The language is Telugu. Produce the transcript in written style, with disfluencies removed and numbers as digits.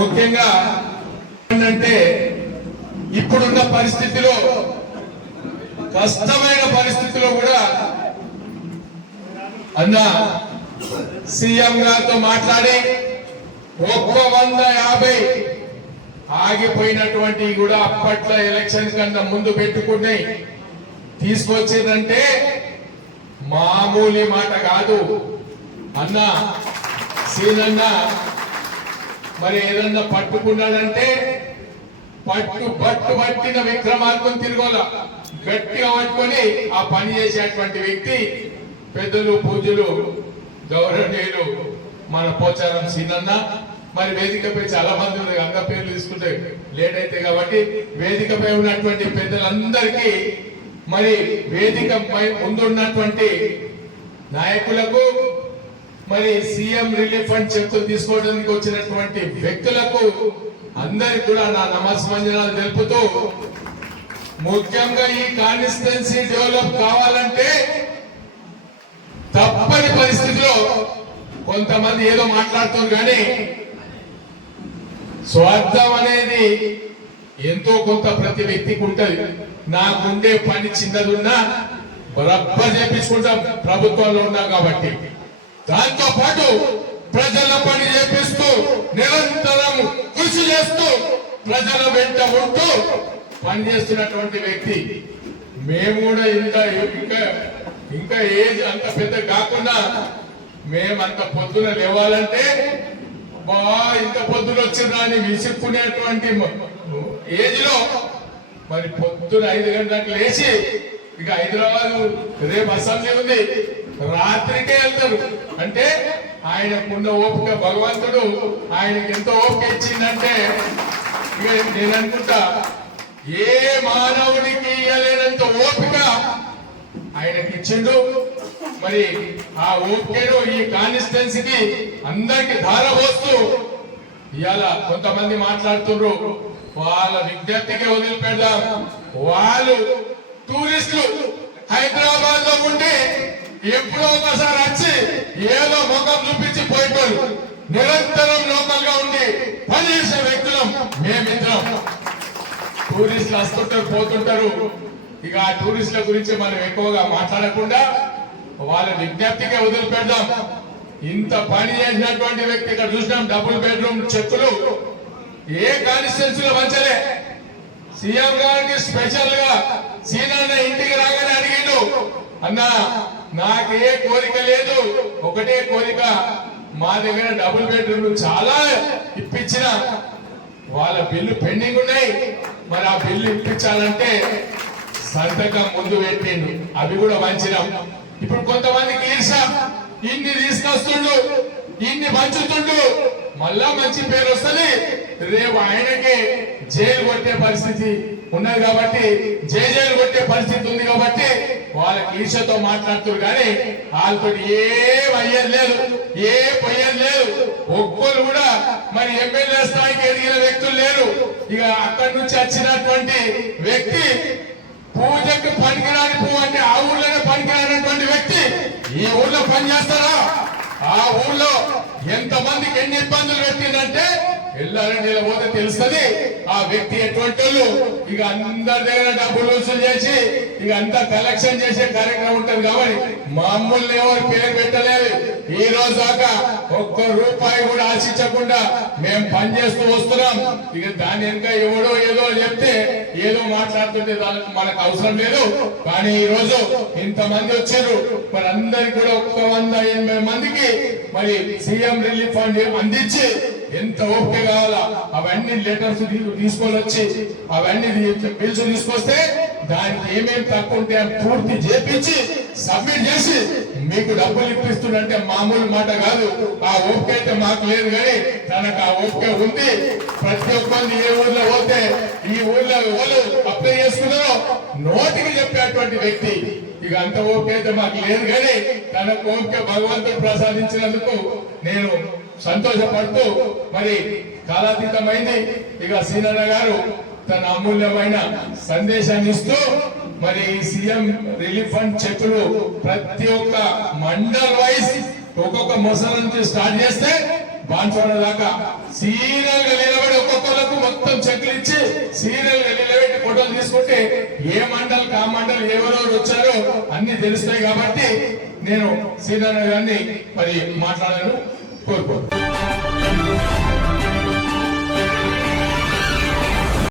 ముఖ్యంగా ఏంటంటే ఇప్పుడున్న పరిస్థితిలో కష్టమైన పరిస్థితిలో కూడా అన్న సీఎం గారితో మాట్లాడి 150 ఆగిపోయినటువంటి కూడా అప్పట్లో ఎలక్షన్ కన్నా ముందు పెట్టుకుని తీసుకొచ్చిందంటే మామూలు మాట కాదు అన్న. సీనన్న మరి ఏదన్నా పట్టుకున్నాడంటే పట్టిన విక్రమార్కం తిరగోల గట్టిగా పట్టుకొని ఆ పని చేసేటువంటి వ్యక్తి పెద్దలు పూజలు గౌరవనీయులు మన పోచారం సీనన్న. మరి వేదికపై చాలా మంది ఉన్నారు, అందరి పేర్లు తీసుకుంటే లేట్ అయితే కాబట్టి వేదికపై ఉన్నటువంటి పెద్దలందరికీ మరి వేదికపై ముందున్నటువంటి నాయకులకు మరి సీఎం రిలీఫ్ ఫండ్ చెక్కులు తీసుకోవడానికి వచ్చినటువంటి వ్యక్తులకు అందరికి కూడా నా నమస్కారాలు తెలుపుతూ, ముఖ్యంగా ఈ కాన్స్టిట్యుయెన్సీ డెవలప్ కావాలంటే తప్పని పరిస్థితిలో కొంతమంది ఏదో మాట్లాడుతున్నారు కానీ స్వార్థం అనేది ఎంతో కొంత ప్రతి వ్యక్తికి ఉంటది. నాకుండే పని చిన్నదున్నా బరబ్బర్ చేపించుకుంటాం ప్రభుత్వంలో ఉన్నా కాబట్టి. దాంతో పాటు ప్రజల పని చేపిస్తూ నిరంతరం కృషి చేస్తూ ప్రజల వెంట ఉంటూ పనిచేస్తున్నటువంటి వ్యక్తి. మేము కూడా ఇంకా ఏజ్ అంత పెద్ద కాకుండా మేమంత పొద్దున లేవాలంటే ఇంత పొద్దున వచ్చిందా అని విసుక్కునేటువంటి ఏజ్ లో మరి పొద్దున 5 గంటలకు లేచి ఇక హైదరాబాద్ రేపు అసెంబ్లీ ఉంది రాత్రికే వెళ్తారు. అంటే ఆయనకున్న ఓపిక భగవంతుడు ఆయనకి ఎంతో ఓపిక ఇచ్చిందంటే ఇక నేను అనుకుంటా ఏ మానవుడికి ఇయ్యలేనంత ఓపిక ఆయనకి ఇచ్చిండు. మరి ఆ ఓపికను ఈ కాన్స్టిట్యుయెన్సీకి అందరికి ధారపోస్తూ ఇవాళ కొంతమంది మాట్లాడుతున్నారు, వాళ్ళ విజ్ఞప్తికి వదిలిపెడదాం. వాళ్ళు టూరిస్టులు హైదరాబాద్ లో ఉండి ఎప్పుడో ఒకసారి వచ్చి ఏదో ముఖం చూపించి పోయిపోరు. నిరంతరం లోకల్ గా ఉండి పనిచేసే వ్యక్తులం మేమిద్దరం. టూరిస్టులు వస్తుంటారు పోతుంటారు. ఇక ఆ టూరిస్టుల గురించి మనం ఎక్కువగా మాట్లాడకుండా వాళ్ళ విజ్ఞప్తికే వదిలిపెడదాం. ఇంత పని చేసినటువంటి వ్యక్తి ఇక్కడ చూసినాం, డబుల్ బెడ్రూమ్ చెక్కులు ఏ కాన్స్టిట్యుయెన్సీలో మంచలే. సీఎం గారికి స్పెషల్ గా సీనన్న ఇంటికి రాగానే అడిగిండు, అన్నా నాకు ఏ కోరిక లేదు, ఒకటే కోరిక, మా దగ్గర డబుల్ బెడ్రూమ్ చాలా ఇప్పించిన వాళ్ళ బిల్లు పెండింగ్ ఉన్నాయి, మరి ఆ బిల్లు ఇప్పించాలంటే సంతకం ముందు పెట్టిండు. అవి కూడా మంచినాం. ఇప్పుడు కొంతమందికి ఈర్ష, ఇన్ని తీసుకొస్తుండు ఇన్ని పంచుతుండు, మళ్ళా మంచి పేరు వస్తుంది, రేపు ఆయనకే జైలు కొట్టే పరిస్థితి ఉన్నది కాబట్టి జైలు కొట్టే పరిస్థితి ఉంది కాబట్టి వాళ్ళకి ఈర్షతో మాట్లాడుతున్నారు. కానీ వాళ్ళతో ఏం అయ్యేది లేదు, ఏ పోయేది లేదు. ఒక్కరు కూడా మరి ఎమ్మెల్యే స్థాయికి ఎదిగిన వ్యక్తులు లేరు. ఇక అక్కడి నుంచి వచ్చినటువంటి వ్యక్తి పూజకు పనికిరాని పువ్వు అంటే ఆ ఊర్లోనే పనికిరానటువంటి వ్యక్తి ఈ ఊర్లో పనిచేస్తారా? ఆ ఊర్లో ఎంత మందికి ఎన్ని ఇబ్బందులు పెట్టిందంటే వెళ్ళాలని పోతే తెలుస్తుంది ఆ వ్యక్తి ఎటువంటి వాళ్ళు. ఇక అందరి దగ్గర డబ్బులు వసూలు చేసి ఇక అంతా కలెక్షన్ చేసే కార్యక్రమం ఉంటది కాబట్టి మామూలు ఎవరు పేరు పెట్టలేదు. ఈ రోజు దాకా ఒక్క రూపాయి కూడా ఆశించకుండా మేము పనిచేస్తూ వస్తున్నాం. ఇక దాని వెనుక ఎవడో ఏదో చెప్తే ఏదో మాట్లాడుతుంటే దానికి మనకు అవసరం లేదు. కానీ ఈ రోజు ఇంతమంది వచ్చారు, మరి అందరికి కూడా 180 మందికి మరి సీఎం రిలీఫ్ ఫండ్ అందించి ఎంత ఓపిక కావాలా అవన్నీ లెటర్స్ తీసుకొని వచ్చి అవన్నీ బిల్స్ తీసుకొస్తే దానికి ఏమేమి తక్కువ ఉంటే పూర్తి చేపించి సబ్మిట్ చేసి మీకు డబ్బులు ఇప్పిస్తుందంటే మామూలు మాట కాదు. ఆ ఓపిక అయితే మాకు లేదు, కానీ తనకు ఆ ఓపిక ఉంది. ప్రతి ఒక్కరిని ఏ ఊర్లో పోతే ఈ ఊర్లో వాళ్ళు అప్లై చేసుకున్నారో నోటికి చెప్పేటువంటి వ్యక్తి. ఇక అంత ఓపిక అయితే మాకు లేదు, కానీ తనకు ఓపిక భగవంతుడు ప్రసాదించినందుకు నేను సంతోషపడుతూ మరి కాలాతీతమైంది. ఇక సీనన్న గారు తన అమూల్యమైన సందేశాన్ని ఇస్తూ మరి సీఎం రిలీఫ్ ఫండ్ చెక్కులు ప్రతి ఒక్క మండల్ వైజ్ ఒక్కొక్క మొసల నుంచి స్టార్ట్ చేస్తే బాన్సోడ దాకా సీరియల్ గా నిలబడి ఒక్కొక్కరికి మొత్తం చెక్లు ఇచ్చి సీరియల్ గా నిలబెట్టి ఫోటోలు తీసుకుంటే ఏ మండల్ కా మండల్ ఎవరెవరు వచ్చారో అన్ని తెలుస్తాయి. కాబట్టి నేను సీనియర్ గారిని మరి మాట్లాడాను కోరుకోను.